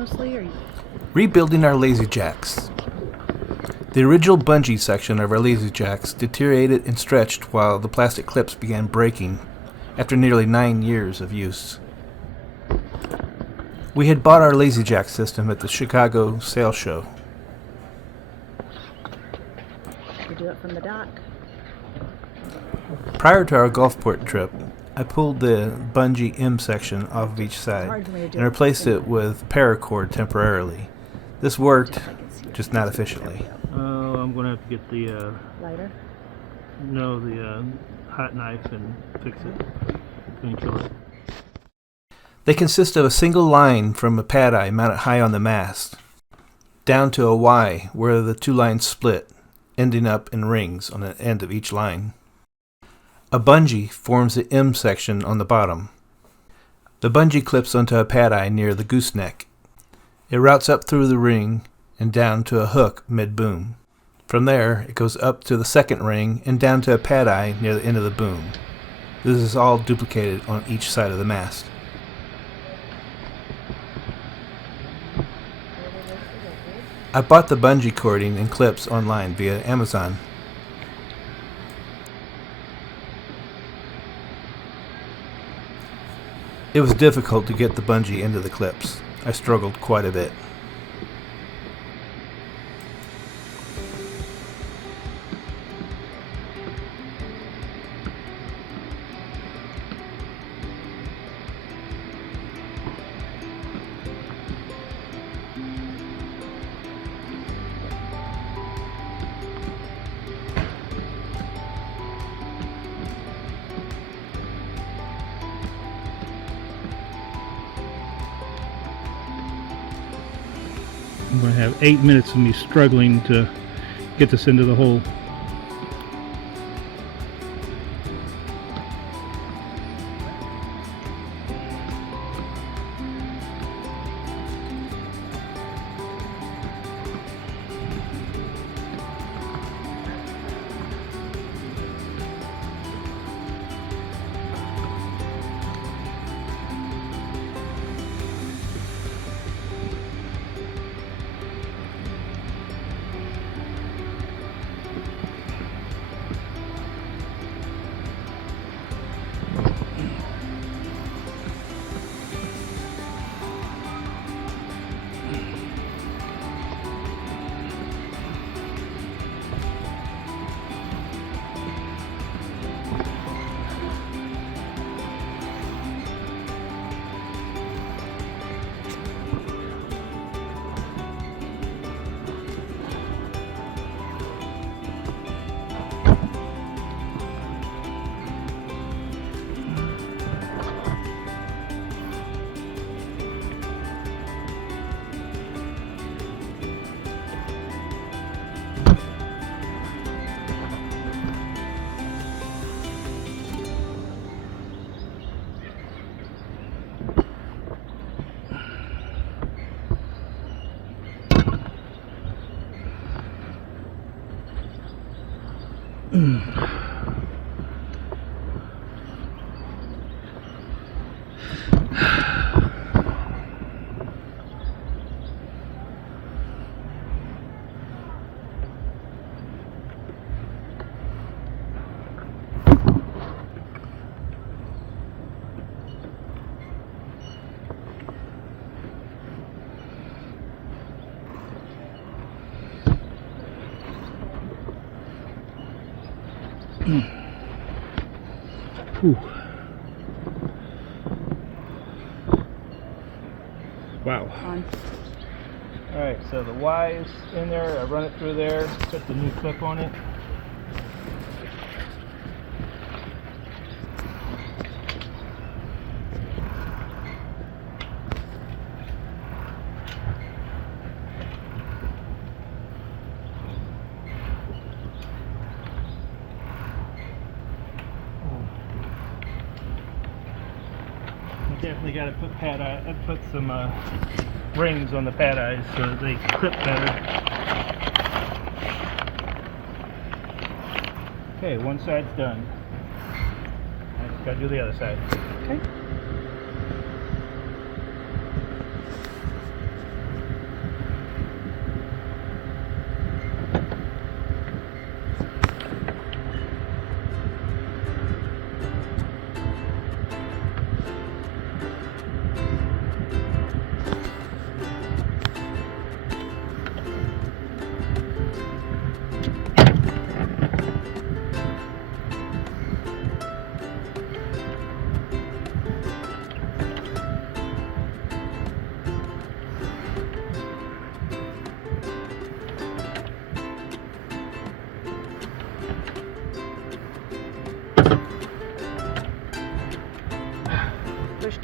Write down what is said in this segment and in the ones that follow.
mostly, or? Rebuilding our LazyJacks. The original bungee section of our LazyJacks deteriorated and stretched while the plastic clips began breaking after nearly 9 years of use. We had bought our LazyJack system at the Chicago sales show. You do it from the dock. Prior to our Gulfport trip, I pulled the bungee M section off of each side and replaced it with paracord temporarily. This worked, just not efficiently. Oh, I'm going to have to get the lighter? No, the hot knife and fix it. Going to kill it. They consist of a single line from a pad eye mounted high on the mast, down to a Y where the two lines split, ending up in rings on the end of each line. A bungee forms the M section on the bottom. The bungee clips onto a pad eye near the gooseneck. It routes up through the ring and down to a hook mid-boom. From there, it goes up to the second ring and down to a pad eye near the end of the boom. This is all duplicated on each side of the mast. I bought the bungee cording and clips online via Amazon. It was difficult to get the bungee into the clips. I struggled quite a bit. I'm going to have 8 minutes of me struggling to get this into the hole. Whew. Wow. Alright, so the Y is in there, I run it through there, put the new clip on it. Definitely got to put some rings on the pad eyes so that they clip better. Okay, one side's done. I just got to do the other side. Okay.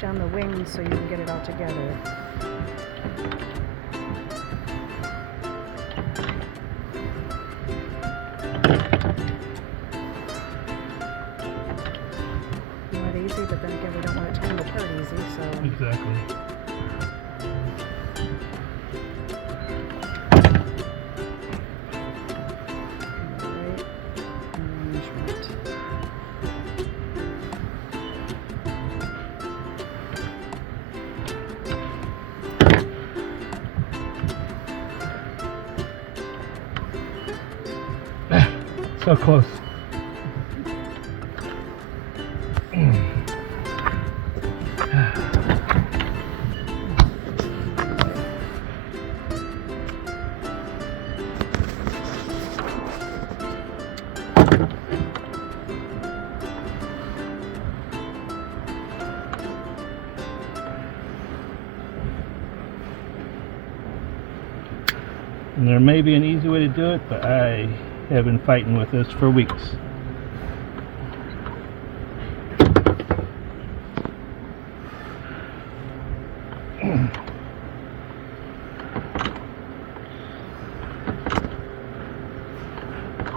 down the wings so you can get it all together. You want it easy, but then again, we don't want it to come apart easy, so. Exactly. Right arrangement. So close. And there may be an easy way to do it, but I have been fighting with this for weeks.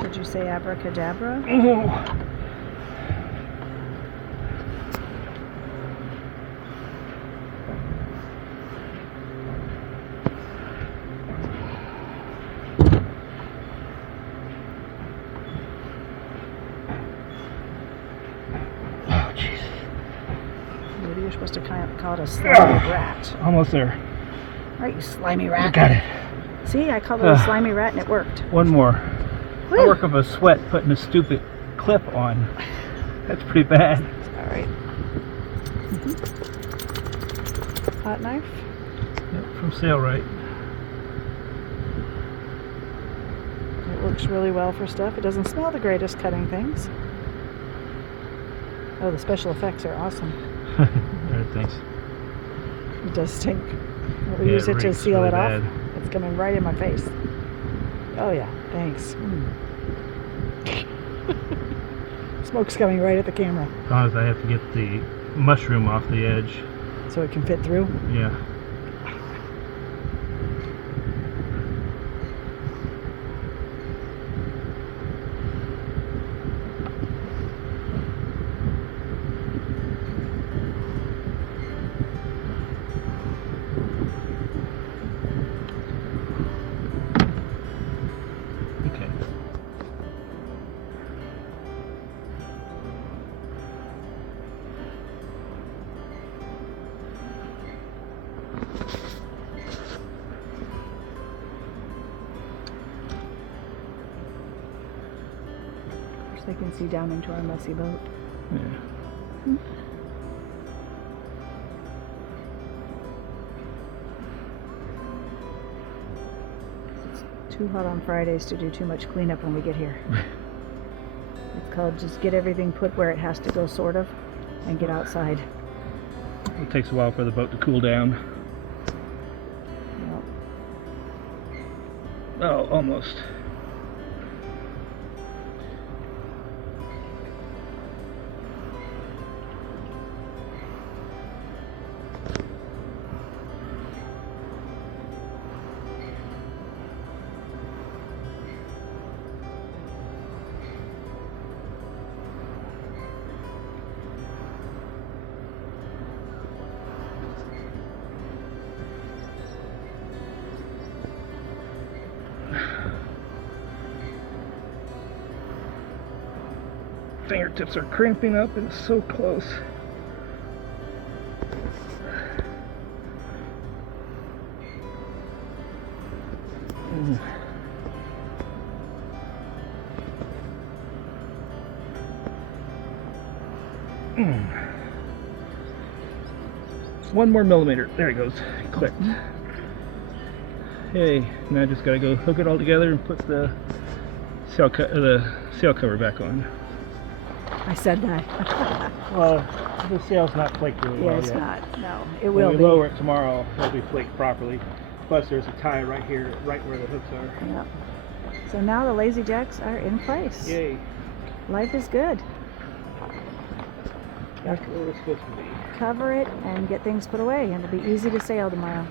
Did you say abracadabra? Oh. Maybe you're supposed to call it a slimy rat. Almost there. Right, you slimy rat. Got it. See, I called it a slimy rat and it worked. One more. Woo. I work up a sweat putting a stupid clip on. That's pretty bad. All right. Hot knife. Yep, from Sailrite. It works really well for stuff. It doesn't smell the greatest cutting things. Oh, the special effects are awesome. Alright, thanks. It does stink. We Yeah, use it to reeks seal really it off. bad. It's coming right in my face. Oh yeah, thanks. Smoke's coming right at the camera. As long as I have to get the mushroom off the edge. So it can fit through. Yeah. Okay. So they can see down into our messy boat. Yeah. It's too hot on Fridays to do too much cleanup when we get here. It's called just get everything put where it has to go, sort of, and get outside. It takes a while for the boat to cool down. Yep. Oh, almost. Fingertips are cramping up and it's so close. One more millimeter. There it goes. Clicked. Hey, now I just gotta go hook it all together and put the sail cover back on. I said that. Well, the sail's not flaked really Yeah, well it's yet. not. No, it When will we be. lower it tomorrow, it'll be flaked properly. Plus, there's a tie right here, right where the hooks are. Yep. So now the LazyJacks are in place. Yay! Life is good. That's what it's supposed to be. recover it, and get things put away, and it'll be easy to sail tomorrow.